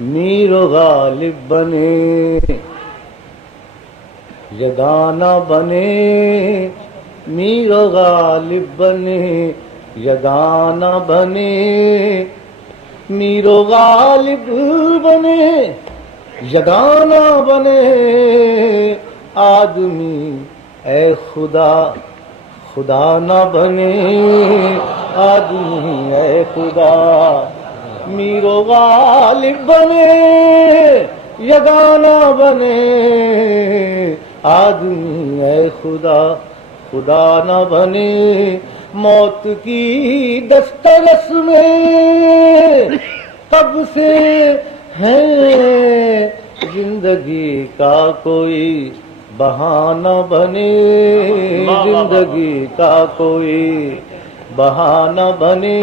میر و غالب بنے یگانہ بنے، میر و غالب بنے یگانہ بنے، میر و غالب بنے یگانہ بنے، آدمی اے خدا خدا نہ بنے، آدمی اے خدا میر و غالب بنے یگانہ بنے، آدمی اے خدا خدا نہ بنے، موت کی دسترس میں کب سے ہے زندگی کا کوئی بہانہ بنے، زندگی کا کوئی بہانہ بنے،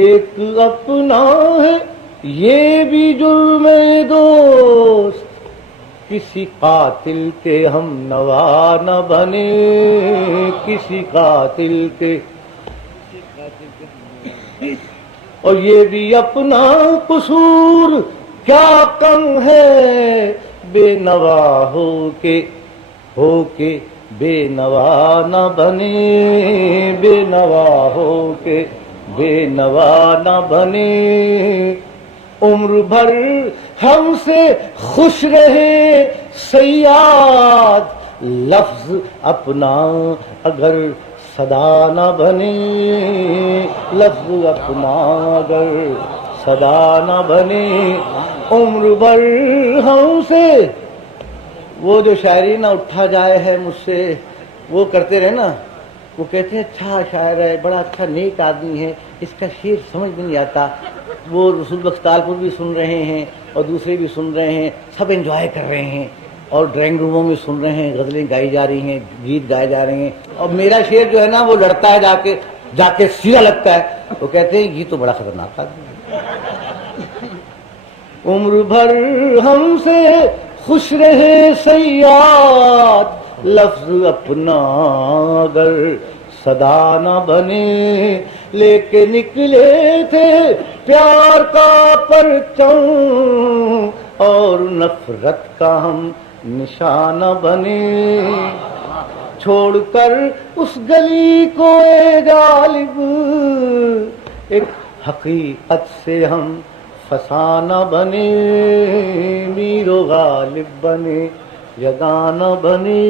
ایک اپنا ہے یہ بھی جرم دوست، کسی قاتل کے ہم نوا نہ بنے، کسی قاتل کے، اور یہ بھی اپنا قصور کیا کم ہے، بے نوا ہو کے بے نوا نہ بنے، بے نوا ہو کے بے نوا نہ بنے، عمر بھر ہم سے خوش رہے صیاد، لفظ اپنا اگر صدا نہ بنے، لفظ اپنا اگر صدا نہ بنے، عمر بھر ہم سے، وہ جو شاعری نہ اٹھا جائے ہے مجھ سے، وہ کرتے رہے نا، وہ کہتے ہیں اچھا شاعر ہے، بڑا اچھا نیک آدمی ہے، اس کا شعر سمجھ میں نہیں آتا، وہ رسول بخش تالپور بھی سن رہے ہیں اور دوسرے بھی سن رہے ہیں، سب انجوائے کر رہے ہیں اور ڈرائنگ روموں میں سن رہے ہیں، غزلیں گائی جا رہی ہیں، گیت گائے جا رہے ہیں، اور میرا شعر جو ہے نا وہ لڑتا ہے جا کے سیدھا لگتا ہے، وہ کہتے ہیں یہ تو بڑا خطرناک آدمی ہے، عمر بھر ہم سے خوش رہے صیاد، لفظ اپنا اگر صدا نہ بنے، لے کے نکلے تھے پیار کا پرچم اور نفرت کا ہم نشانہ بنے، چھوڑ کر اس گلی کو اے غالب ایک حقیقت سے ہم فسانہ بنے، میر و غالب بنے یگانہ بنے۔